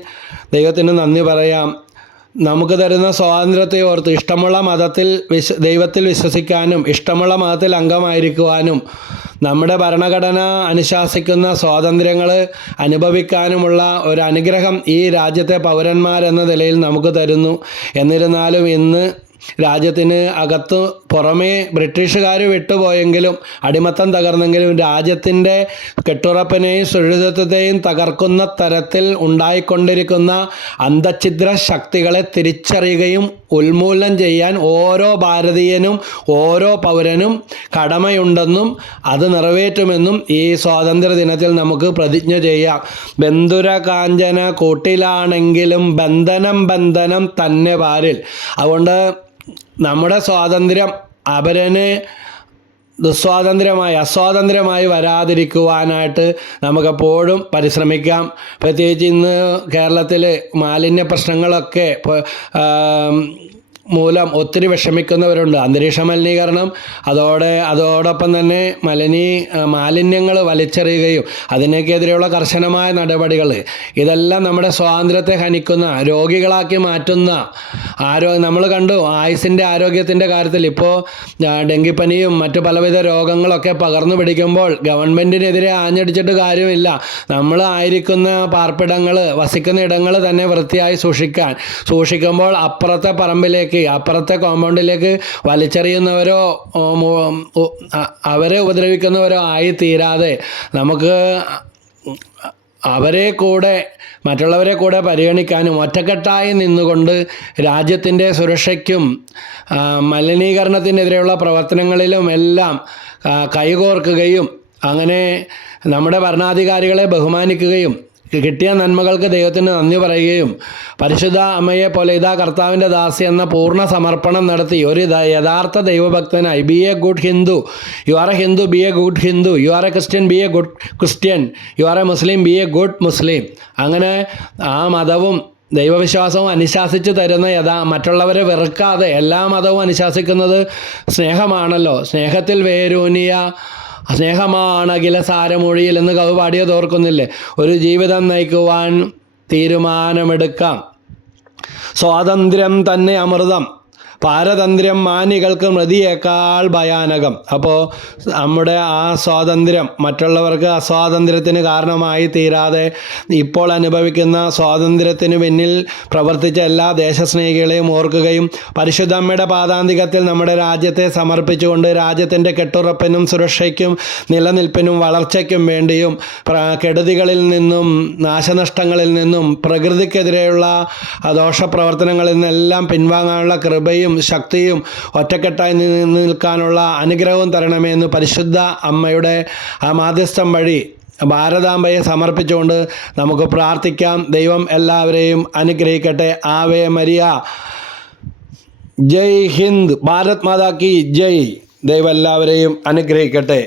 ദൈവത്തിന് നന്ദി പറയാം. നമുക്ക് തരുന്ന സ്വാതന്ത്ര്യത്തെ ഓർത്ത് ഇഷ്ടമുള്ള മതത്തിൽ ദൈവത്തിൽ വിശ്വസിക്കാനും ഇഷ്ടമുള്ള മതത്തിൽ അംഗമായിരിക്കുവാനും നമ്മുടെ ഭരണഘടന അനുശാസിക്കുന്ന സ്വാതന്ത്ര്യങ്ങൾ അനുഭവിക്കാനുമുള്ള ഒരു അനുഗ്രഹം ഈ രാജ്യത്തെ പൗരന്മാരെന്ന നിലയിൽ നമുക്ക് തരുന്നു. എന്നിരുന്നാലും ഇന്ന് രാജ്യത്തിന് അകത്ത് പുറമേ ബ്രിട്ടീഷുകാർ വിട്ടുപോയെങ്കിലും അടിമത്തം തകർന്നെങ്കിലും രാജ്യത്തിൻ്റെ കെട്ടുറപ്പിനെയും സുരക്ഷിതത്വത്തെയും തകർക്കുന്ന തരത്തിൽ ഉണ്ടായിക്കൊണ്ടിരിക്കുന്ന അന്തഛിദ്ര ശക്തികളെ തിരിച്ചറിയുകയും ഉന്മൂലനം ചെയ്യാൻ ഓരോ ഭാരതീയനും ഓരോ പൗരനും കടമയുണ്ടെന്നും അത് നിറവേറ്റുമെന്നും ഈ സ്വാതന്ത്ര്യ ദിനത്തിൽ നമുക്ക് പ്രതിജ്ഞ ചെയ്യാം. ബന്ധുര കാഞ്ചന കൂട്ടിലാണെങ്കിലും ബന്ധനം തന്നെ പാരിൽ. അതുകൊണ്ട് നമ്മുടെ സ്വാതന്ത്ര്യം അപരന് അസ്വാതന്ത്ര്യമായി വരാതിരിക്കുവാനായിട്ട് നമുക്കെപ്പോഴും പരിശ്രമിക്കാം. പ്രത്യേകിച്ച് ഇന്ന് കേരളത്തിൽ മാലിന്യ പ്രശ്നങ്ങളൊക്കെ മൂലം ഒത്തിരി വിഷമിക്കുന്നവരുണ്ട്. അന്തരീക്ഷ മലിനീകരണം അതോടൊപ്പം തന്നെ മാലിന്യങ്ങൾ വലിച്ചെറിയുകയും അതിനൊക്കെതിരെയുള്ള കർശനമായ നടപടികൾ, ഇതെല്ലാം നമ്മുടെ സ്വാതന്ത്ര്യത്തെ ഹനിക്കുന്ന, രോഗികളാക്കി മാറ്റുന്ന നമ്മൾ കണ്ടു ആയുസിൻ്റെ ആരോഗ്യത്തിൻ്റെ കാര്യത്തിൽ ഇപ്പോൾ ഡെങ്കിപ്പനിയും മറ്റു പലവിധ രോഗങ്ങളൊക്കെ പകർന്നു പിടിക്കുമ്പോൾ ഗവൺമെൻറ്റിനെതിരെ ആഞ്ഞടിച്ചിട്ട് കാര്യമില്ല. നമ്മൾ ആയിരിക്കുന്ന പാർപ്പിടങ്ങൾ, വസിക്കുന്ന ഇടങ്ങൾ തന്നെ വൃത്തിയായി സൂക്ഷിക്കുമ്പോൾ അപ്പുറത്തെ പറമ്പിലേക്ക്, അപ്പുറത്തെ കോമ്പൗണ്ടിലേക്ക് വലിച്ചെറിയുന്നവരോ അവരെ ഉപദ്രവിക്കുന്നവരോ ആയി തീരാതെ നമുക്ക് മറ്റുള്ളവരെ കൂടെ പരിഗണിക്കാനും ഒറ്റക്കെട്ടായി നിന്നുകൊണ്ട് രാജ്യത്തിൻ്റെ സുരക്ഷയ്ക്കും മലിനീകരണത്തിനെതിരെയുള്ള പ്രവർത്തനങ്ങളിലും എല്ലാം കൈകോർക്കുകയും അങ്ങനെ നമ്മുടെ ഭരണാധികാരികളെ ബഹുമാനിക്കുകയും കിട്ടിയ നന്മകൾക്ക് ദൈവത്തിന് നന്ദി പറയുകയും പരിശുദ്ധ അമ്മയെ പോലെ ഇതാ കർത്താവിൻ്റെ ദാസി എന്ന പൂർണ്ണ സമർപ്പണം നടത്തി ഒരു യഥാർത്ഥ ദൈവഭക്തനായി be a good Hindu, you are a Hindu, be a good Hindu, you are a Christian, be a good Christian, you are a Muslim, be a good Muslim. അങ്ങനെ ആ മതവും ദൈവവിശ്വാസവും അനുശാസിച്ചു തരുന്ന മറ്റുള്ളവരെ വെറുക്കാതെ എല്ലാ മതവും അനുശാസിക്കുന്നത് സ്നേഹമാണല്ലോ. സ്നേഹത്തിൽ വേരൂന്നിയ സ്നേഹമാണ് അഖില സാരമൊഴിയിൽ എന്ന് കവി പാടിയത് ഓർക്കുന്നില്ലേ? ഒരു ജീവിതം നയിക്കുവാൻ തീരുമാനമെടുക്കാം. സ്വാതന്ത്ര്യം തന്നെ അമൃതം, പാരതന്ത്ര്യം മാനികൾക്ക് മൃതിയേക്കാൾ ഭയാനകം. അപ്പോൾ നമ്മുടെ ആ സ്വാതന്ത്ര്യം മറ്റുള്ളവർക്ക് അസ്വാതന്ത്ര്യത്തിന് കാരണമായി തീരാതെ ഇപ്പോൾ അനുഭവിക്കുന്ന സ്വാതന്ത്ര്യത്തിന് പിന്നിൽ പ്രവർത്തിച്ച എല്ലാ ദേശസ്നേഹികളെയും ഓർക്കുകയും പരിശുദ്ധമ്മയുടെ പാദാന്തികത്തിൽ നമ്മുടെ രാജ്യത്തെ സമർപ്പിച്ചുകൊണ്ട് രാജ്യത്തിൻ്റെ കെട്ടുറപ്പിനും സുരക്ഷയ്ക്കും നിലനിൽപ്പിനും വളർച്ചയ്ക്കും വേണ്ടിയും കെടുതികളിൽ നിന്നും നാശനഷ്ടങ്ങളിൽ നിന്നും പ്രകൃതിക്കെതിരെയുള്ള ദോഷപ്രവർത്തനങ്ങളിൽ നിന്നെല്ലാം പിൻവാങ്ങാനുള്ള കൃപയും ശക്തിയും ഒറ്റക്കെട്ടായി നിൽക്കാനുള്ള അനുഗ്രഹവും തരണമേ എന്ന് പരിശുദ്ധ അമ്മയുടെ ആ മാധ്യസ്ഥം വഴി ഭാരതാംബയെ സമർപ്പിച്ചുകൊണ്ട് നമുക്ക് പ്രാർത്ഥിക്കാം. ദൈവം എല്ലാവരെയും അനുഗ്രഹിക്കട്ടെ. Ave Maria. ജയ് ഹിന്ദ്. ഭാരത് മാതാ കി ജയ്. ദൈവം എല്ലാവരെയും അനുഗ്രഹിക്കട്ടെ.